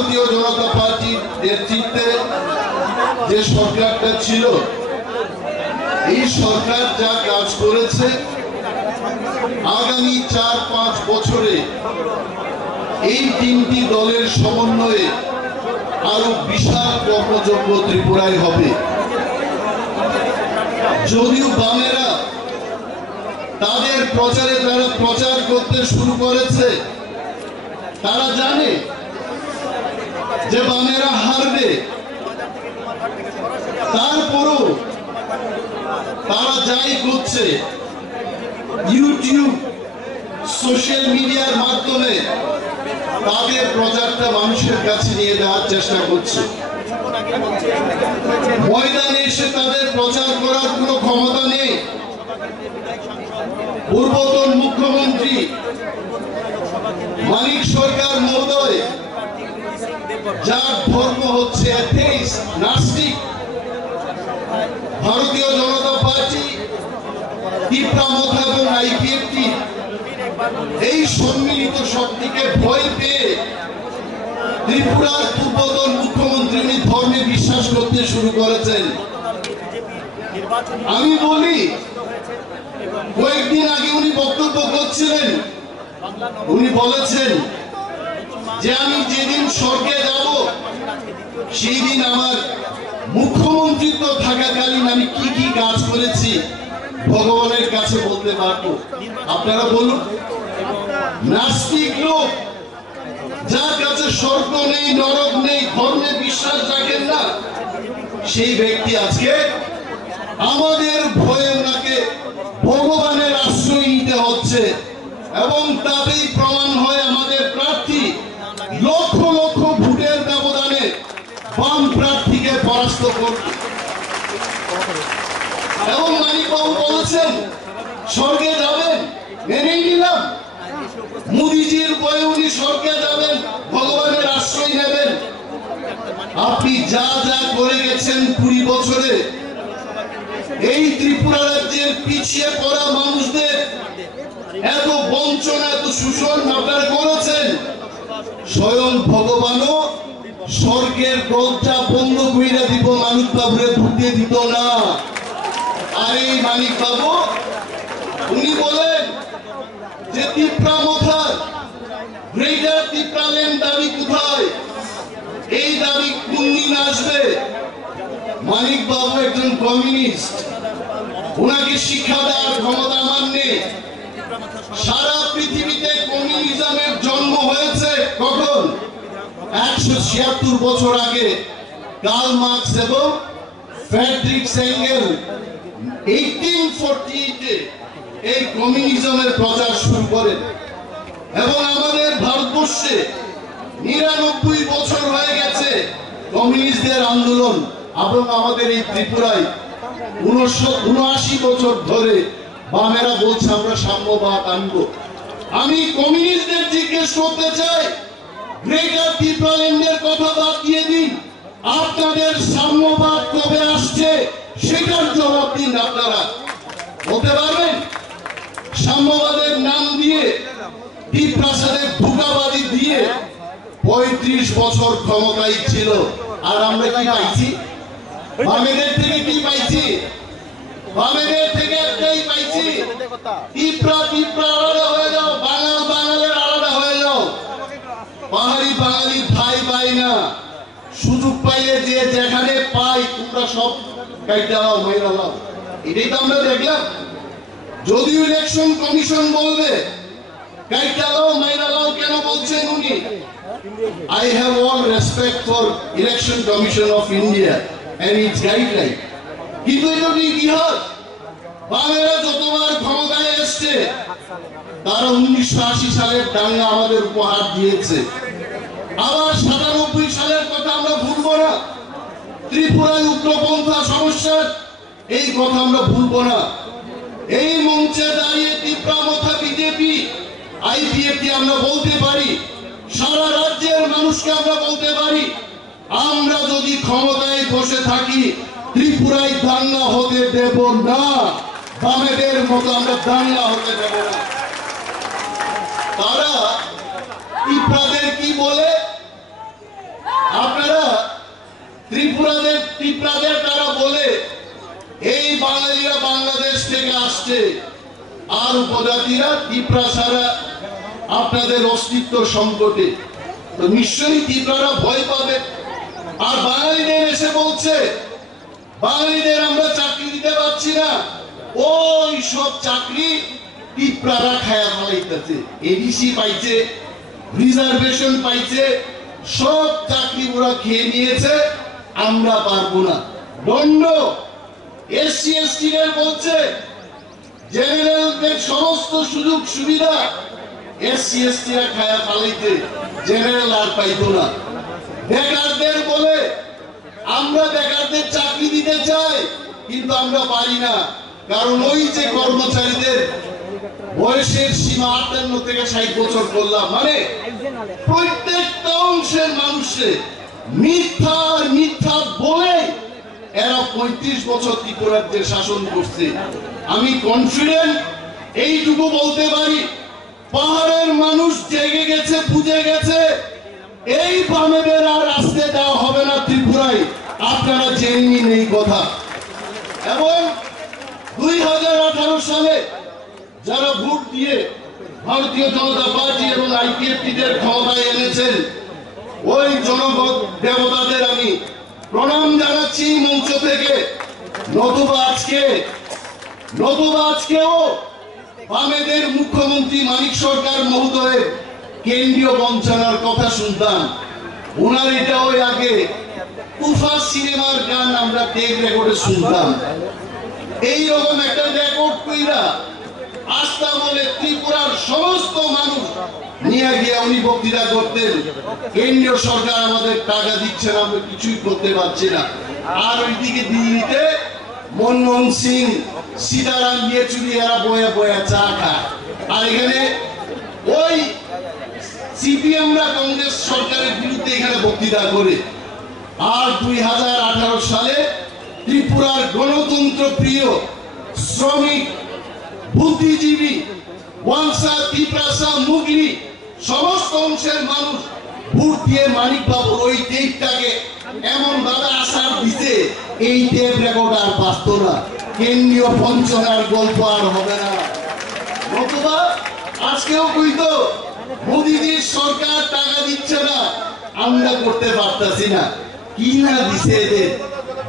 ভারতীয় জনতা পার্টির নেতৃত্বে যে সরকারটা ছিল, এই সরকার যা কাজ করেছে আগামী 4-5 বছরে এই তিনটি দলের সমন্বয়ে আরো বিশাল কর্মযজ্ঞ ত্রিপুরায় হবে। যদিও বামেরা তাদের প্রচারে তারা প্রচার করতে শুরু করেছে, তারা জানে যে বামেরা হারবে, তারপরও তারা যাই করছে ইউটিউব সোশ্যাল মিডিয়ার মাধ্যমে তাদের প্রচারটা মানুষের কাছে নিয়ে যাওয়ার চেষ্টা করছে। ময়দানে এসে তাদের প্রচার করার কোনো ক্ষমতা নেই। পূর্বতন মুখ্যমন্ত্রী মানিক সরকার মহোদয়, যার ধর্ম হচ্ছে অ্যাথেইস্ট, নাস্তিক, ভারতীয় জনতা পার্টি, ত্রিপুরা মোথা এবং আইপিএফটি এই সম্মিলিত শক্তিকে ভয় পেয়ে ত্রিপুরার পূর্বতন মুখ্যমন্ত্রী উনি ধর্মে বিশ্বাস করতে শুরু করেছেন। আমি বলি, কয়েকদিন আগে উনি বক্তব্য করছিলেন, উনি বলেছেন যে আমি যেদিন স্বর্গে যাব সেই দিন আমার মুখ্যমন্ত্রিত্ব থাকাকালীন আমি কি কি কাজ করেছি ভগবানের কাছে বলতে পারবো। আপনারা বলুন, নাস্তিক লোক, যার কাছে স্বর্গ নেই, নরক নেই, ধর্মে বিশ্বাস রাখেন না, সেই ব্যক্তি আজকে আমাদের ভয়ে ওনাকে ভগবানের আশ্রয় নিতে হচ্ছে, এবং তাতেই প্রমাণ হয় আমাদের প্রার্থী লক্ষ লক্ষ ভোটের ব্যবধানে বাম প্রার্থীকে পরাস্ত করবে। এবং মানিকবাবু বলেছেন স্বর্গে যাবেন, মেনেই নিলাম। মোদিজির ভয়ে উনি স্বর্গে যাবেন, ভগবানের আশ্রয় নেবেন। আপনি যা যা করে গেছেন 20 বছরে এই ত্রিপুরা রাজ্যের পিছিয়ে পড়া মানুষদের এত বঞ্চনা, এত শোষণ আপনারা করেছেন, স্বয়ং ভগবানও স্বর্গের দরজা বন্ধ করে দিব, মানিক বাবুরে ঢুকতে দিত না। আর এই মানিক বাবু উনি বলেন যে ত্রিপুরা মোথার গ্রেটার ত্রিপুরা ল্যান্ড দাবি কোথায়, এই দাবি কোন দিন আসবে। মানিক বাবু একজন কমিউনিস্ট, ওনাকে শিক্ষা দেওয়ার ক্ষমতা আমার নেই। সারা পৃথিবীতে কমিউনিজমের জন্ম হয়েছে কখন? 176 বছর আগে কার্ল মার্কস এবং ফ্রেডরিক এঙ্গেল 1848-এ এই কমিউনিজমের প্রচার শুরু করেন। এবং আমাদের ভারতবর্ষে 99 বছর হয়ে গেছে কমিউনিস্টদের আন্দোলন, এবং আমাদের এই ত্রিপুরায় 79 বছর ধরে বামেরা বলছে আমরা সাম্যবাদ আনবো। আমি কমিউনিস্টদের জিজ্ঞেস করতে চাই, গ্রেটার ত্রিপুরা ল্যান্ডের কথা বাদ দিয়ে দিন, আপনাদের সাম্যবাদ কবে আসছে সেটার জবাব দিন। আপনারা বলতে পারবেন? সাম্যবাদের নাম দিয়ে ত্রিপ্রাসাদের ধোঁকাবাজি দিয়ে 35 বছর ক্ষমতায় ছিল, আর আমরা কি পাইছি? বামেদের থেকে কি পাইছি? বামেদের থেকে একটাই পাইছি, ত্রিপুরা আলাদা হয়ে যাও, বাঙালের আলাদা হয়ে যাও। পাহাড়ি বাঙালি ভাই ভাই না, সুযোগ পাইলে যে যেখানে পাই তোমরা সব কাইটা দাও, মাইরা দাও। এটাই তো আমরা দেখলাম। যদিও ইলেকশন কমিশন বলবে কাইটা দাও, মাইরা দাও, কেন বলছেন উনি? I have all respect for Election Commission of India and its guideline. কিন্তু এটা ইতিহাস, বামেরা যতবার ক্ষমতায় এসছে তারা 1980 সালের দাঙ্গা আমাদের উপহার দিয়েছে। আবার 97 সালের কথা আমরা ভুলবো না। ত্রিপুরায় উগ্রপন্থা সমস্যা, এই কথা আমরা ভুলবো না। এই মঞ্চে দাঁড়িয়ে ত্রিপুরা মোথা বিজেপি আইপিএফটি আমরা বলতে পারি, সারা রাজ্যের মানুষকে আমরা বলতে পারি, আমরা যদি ক্ষমতায় বসে থাকি ত্রিপুরায় দাঙ্গা হতে দেব না, বামেদের মতো আমরা দাঙ্গা হতে দেব না। তারা ত্রিপুরাদের কি বলে? ত্রিপুরাদের তারা বলে এই বাঙালিরা বাংলাদেশ থেকে আসছে, আর উপজাতিরা ত্রিপুরা ছাড়া আপনাদের অস্তিত্ব সংকটে। তো নিশ্চয়ই ত্রিপুরারা ভয় পাবে। আর বাঙালিদের এসে বলছে বাঙালিদের আমরা চাকরি দিতে পারছি না, ওই সব চাকরি ত্রিপুরারা খায়া ফেলাইতেছে। এডিসি পাইছে, রিজার্ভেশন পাইছে, সব চাকরি ওরা খেয়ে নিয়েছে, আমরা পারবো না। দণ্ড এসসি এসটি বলছে জেনারেলদের সমস্ত সুযোগ সুবিধা এসসি এসটিরা খায়া ফেলাইতে, জেনারেল আর পাইতো না। বেকারদের বলে আমরা বেকারদের চাকরি দিতে চাই, কিন্তু আমরা পারি না, কারণ ওই যে কর্মচারীদের বয়সের সীমা 58 থেকে 60 বছর করলাম, মানে প্রত্যেকটা অংশের মানুষে মিথ্যা বলে এরা 35 বছর ত্রিপুরাজ্যের শাসন করছে। আমি কনফিডেন্ট এইটুকু বলতে পারি, পাহাড়ের মানুষ জেগে গেছে, বুঝে গেছে, এই বামেদের আর আসতে দেওয়া হবে না ত্রিপুরায়। আপনারা জেনে নিন এই কথা। এবং 2018 সালে যারা ভোট দিয়ে ভারতীয় জনতা পার্টি এবং আইপিএফটিদের ক্ষমতায় এনেছেন, ওই জনগণ দেবতাদের আমি প্রণাম জানাচ্ছি মঞ্চ থেকে। নতুবা আজকেও বামেদের মুখ্যমন্ত্রী মানিক সরকার মহোদয়ের কেন্দ্রীয় বঞ্চনার কথা শুনতাম। ওনার এটা ওই আগে তুফা সিনেমার গান আমরা টেপ রেকর্ডে শুনতাম। এইরকম একটা রেকর্ড কইরা আস্থা বলে ত্রিপুরার সমস্ত মানুষ নিয়ে গিয়ে উনি বক্তৃতা করতেন, কেন্দ্রীয় সরকার আমাদের টাকা দিচ্ছে না, আমরা কিছুই করতে পারছি না। আর ওইদিকে দিল্লিতে মনমোহন সিং, সীতারাম ইয়েচুরি এরা বয়া বয়া চা খায়, আর এখানে ওই সিপিএমরা কংগ্রেস সরকারের বিরুদ্ধে এখানে বক্তৃতা করে। আর 2018 সালে ত্রিপুরার গণতন্ত্র প্রিয় শ্রমিক, বুদ্ধিজীবী, ওয়াংসা, তিপ্রাসা, মুগলি সমস্ত অংশের মানুষ ভোট দিয়ে মানিক বাবুর ওই টেপটাকে এমন ভাবে আশার দিতে, এই টেপ রেকর্ড আর বাঁচত না, কেন্দ্রীয় বঞ্চনার গল্প আর হবে না। নতুবা আজকেও কইতো মোদীজির সরকার টাকা দিচ্ছে না, আমরা করতে পারতাছি না। কি না দিছে এদের,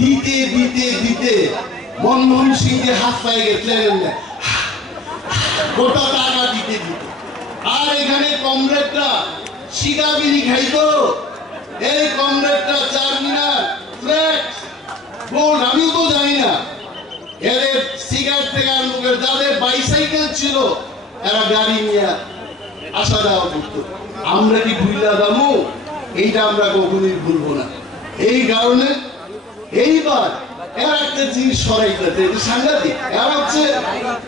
দিতে দিতে দিতে মনমোহন সিংকে হাত পায়ে গেছিলেন গোটা টাকা দিতে দিতে। আর এখানে কমরেডরা শিকাবিনি খাইতো, এই কমরেডরা চারমিনার, ফ্ল্যাক্স, গোল্ড, আমিও তো জানি না, এদের সিগারেট থেকে আরম্ভ করে যাদের বাইসাইকেল ছিল এরা গাড়ি নিয়ে আসা যাওয়া করতো। আমরা কি ভুইলা দামু? এইটা আমরা কখনোই ভুলবো না। এই কারণে এইবার এর একটা জিনিস সরাইতে সাংঘাতিক, এর হচ্ছে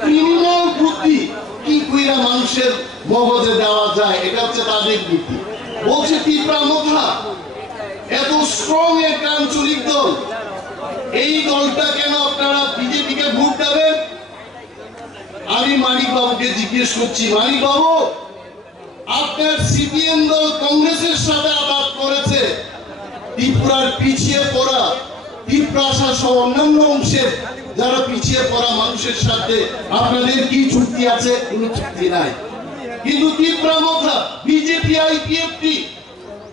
ক্রিমিনাল বুদ্ধি কি কইরা মানুষের মগজে দেওয়া যায়, এটা হচ্ছে তাদের বুদ্ধি। বলছে ত্রিপুরা মোথা এত স্ট্রং একটা আঞ্চলিক দল, এই দলটা কেন আপনারা বিজেপিকে ভোট দেবেন? আমি মানিক বাবুকে জিজ্ঞেস করছি, মানিক বাবু আপনার সিপিএম দল কংগ্রেসের সাথে আঘাত করেছে, ত্রিপুরার পিছিয়ে পড়া ত্রিপ্রাসা সহ অন্যান্য অংশের যারা পিছিয়ে পড়া মানুষের সাথে আপনাদের কি চুক্তি আছে? কোনো চুক্তি নাই। কিন্তু ত্রিপুরা মোথা, বিজেপি, আইপিএফটি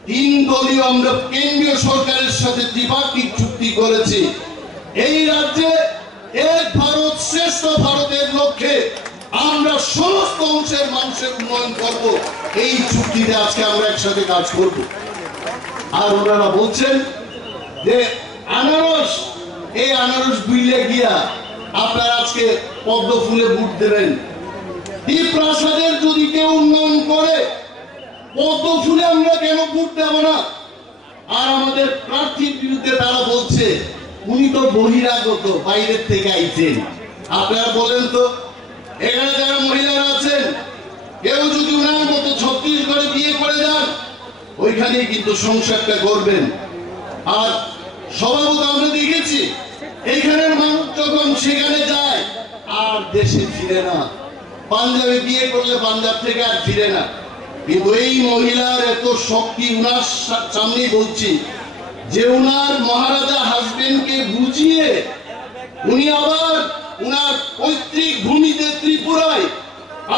তিন দলীয় আমরা কেন্দ্রীয় সরকারের সাথে দ্বিপাক্ষিক চুক্তি করেছি। এই রাজ্যে এক ভারত শ্রেষ্ঠ ভারতের লক্ষ্যে আমরা সমস্ত অংশের মানুষের উন্নয়ন করব, এই চুক্তিতে আজকে আমরা একসাথে কাজ করব। আর ওনারা বলছেন যে আনারস, এই আনারস বুইলে গিয়া আপনারা আজকে পদ্ম ফুলে ভোট দেবেন। ত্রিপ্রাসাদের যদি কেউ উন্নয়ন করে, পদ্ম ফুলে আমরা কেন ভোট দেব না? আর আমাদের প্রার্থীর বিরুদ্ধে তারা বলছে উনি তো বহিরাগত, বাইরের থেকে আইছেন। আপনারা বলেন তো, এখানে যারা মহিলারা আছেন, কেউ যদি ওনার মতো ছত্তিশগড়ে বিয়ে করে যান, ওইখানেই কিন্তু সংসারটা করবেন। আর স্বভাবত আমরা দেখেছি এইখানের মানুষ যখন সেখানে যায় আর দেশে ফিরে না। পাঞ্জাবে বিয়ে করলে পাঞ্জাব থেকে আর ফিরে না। কিন্তু এই মহিলার এত শক্তি, উনার সামনেই বলছি, যে উনার মহারাজা হাজবেন্ডকে বুঝিয়ে উনি আবার উনার পৈতৃক ভূমিতে ত্রিপুরায়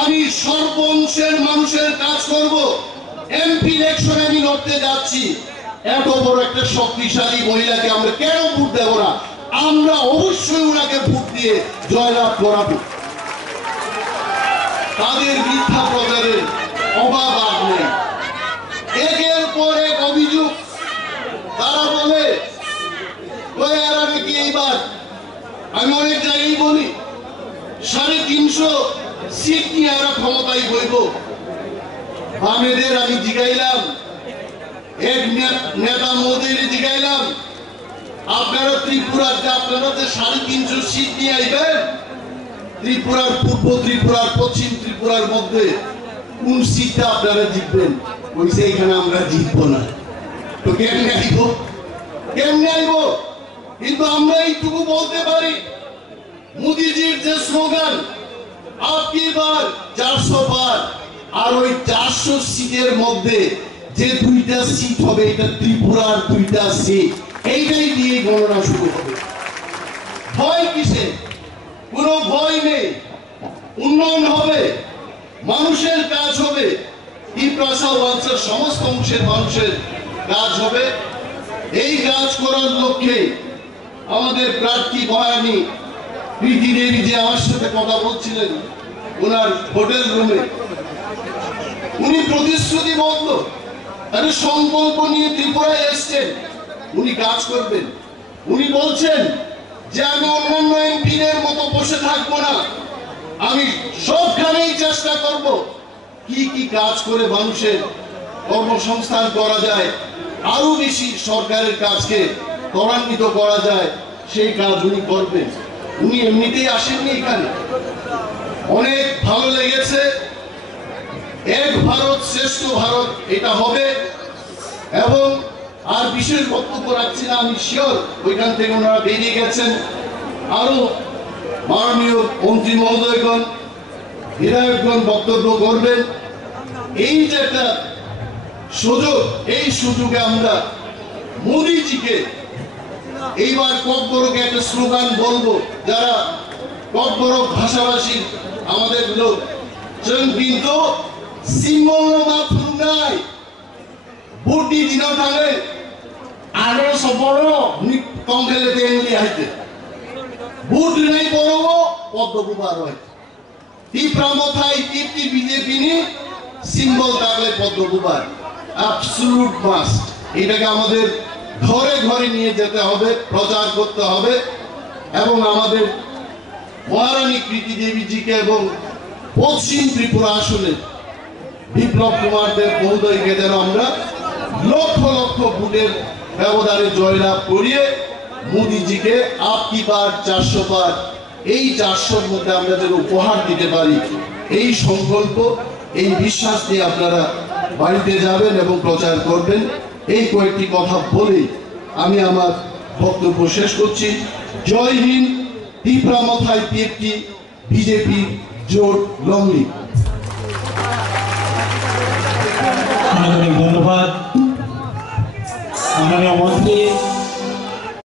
আমি সর্বংশের মানুষের কাজ করব, এমপি ইলেকশনে আমি লড়তে যাচ্ছি, এত বড় একটা শক্তিশালী মহিলাকে আমরা কেন ভোট দেব না? আমরা অবশ্যই ওনাকে ভোট দিয়ে জয়লাভ করাবো। তাদের মিথ্যা প্রচারের অভাব আর নেই। একের পর এক অভিযোগ তারা বলে এরা নাকি এইবার, আমি অনেক জায়গায় বলি 350 সিট নিয়ে এরা ক্ষমতায় বইব। বামেদের আমি জিগাইলাম, এক নেতা মোদীর জিগাইলাম, আপনারা ত্রিপুরাতে আপনারা যে 350 সিট নিয়ে আইবেন, ত্রিপুরার পূর্ব ত্রিপুরার পশ্চিম ত্রিপুরার মধ্যে কোন সিটটা আপনারা জিতবেন? বলছে এখানে আমরা জিতবো না। তো কেমনে আইব? কেমনে আইব? কিন্তু আমরা এইটুকু বলতে পারি, মোদিজির যে স্লোগান আপকি বার 400 বার, আর ওই 400 সিটের মধ্যে যে 2টা সিট হবে এটা ত্রিপুরার 2টা সিট, এইটাই দিয়ে গণনা শুরু হবে। ভয় কিসে? কোনো ভয় নেই। উন্নয়ন হবে, মানুষের কাজ হবে, ত্রিপুরা অঞ্চলের সমস্ত অংশের মানুষের কাজ হবে। এই কাজ করার লক্ষ্যে আমাদের প্রার্থী ভয়ানী প্রীতি দেবী যে আমার সাথে কথা বলছিলেন ওনার হোটেল রুমে, উনি প্রতিশ্রুতিবদ্ধ, আরে সংকল্প নিয়ে ত্রিপুরায় এসছেন, উনি কাজ করবেন। উনি বলছেন যে আমি অন্যান্য এমপিদের মতো বসে থাকবো না, আমি সবখানেই চেষ্টা করব কি কি কাজ করে মানুষের কর্মসংস্থান করা যায়, আরো বেশি সরকারের কাজকে ত্বরান্বিত করা যায়, সেই কাজ উনি করবেন। উনি এমনিতেই আসেননি এখানে, অনেক ভালো লেগেছে। এক ভারত শ্রেষ্ঠ ভারত এটা হবে। এবং আর বিশেষ বক্তব্য রাখছি না, আমি শিওর ওইখান থেকে ওনারা বেরিয়ে গেছেন, আরো মাননীয় মন্ত্রী মহোদয়গণ বিধায়কগণ বক্তব্য করবেন। এই যে একটা সুযোগ, এই সুযোগে আমরা মোদিজিকে এইবার ককবরকে একটা স্লোগান বলবো, যারা ককবরক ভাষাভাষী আমাদের লোক কিন্তু সিম্বল মাত্র নাই বুটি দিন থাকে আরো সবর কংখেলে তেলি আইতে বুট নাই বড় পদ্মকুমার হয় তীব্রামথায় তীব্রি বিজেপি নি সিম্বল থাকলে পদ্মকুমার অ্যাবসলিউট মাস্ট। এটাকে আমাদের ঘরে ঘরে নিয়ে যেতে হবে, প্রচার করতে হবে এবং আমাদের মহারানী প্রীতি দেবীজিকে এবং পশ্চিম ত্রিপুরা আসনে বিপ্লব কুমার দেব মহোদয়কে যেন আমরা লক্ষ লক্ষ ভোটের ব্যবধানে জয়লাভ করিয়ে মোদিজিকে আপকি বার 400 বার, এই 400-র মধ্যে আমরা যেন উপহার দিতে পারি, এই সংকল্প এই বিশ্বাস নিয়ে আপনারা বাড়িতে যাবেন এবং প্রচার করবেন। এই কয়েকটি কথা বলে আমি আমার বক্তব্য শেষ করছি। জয় হিন্দ। তীব্রামথায় পিএফটি বিজেপি জোট লংলি। ধন্যবাদ মাননীয় মন্ত্রী।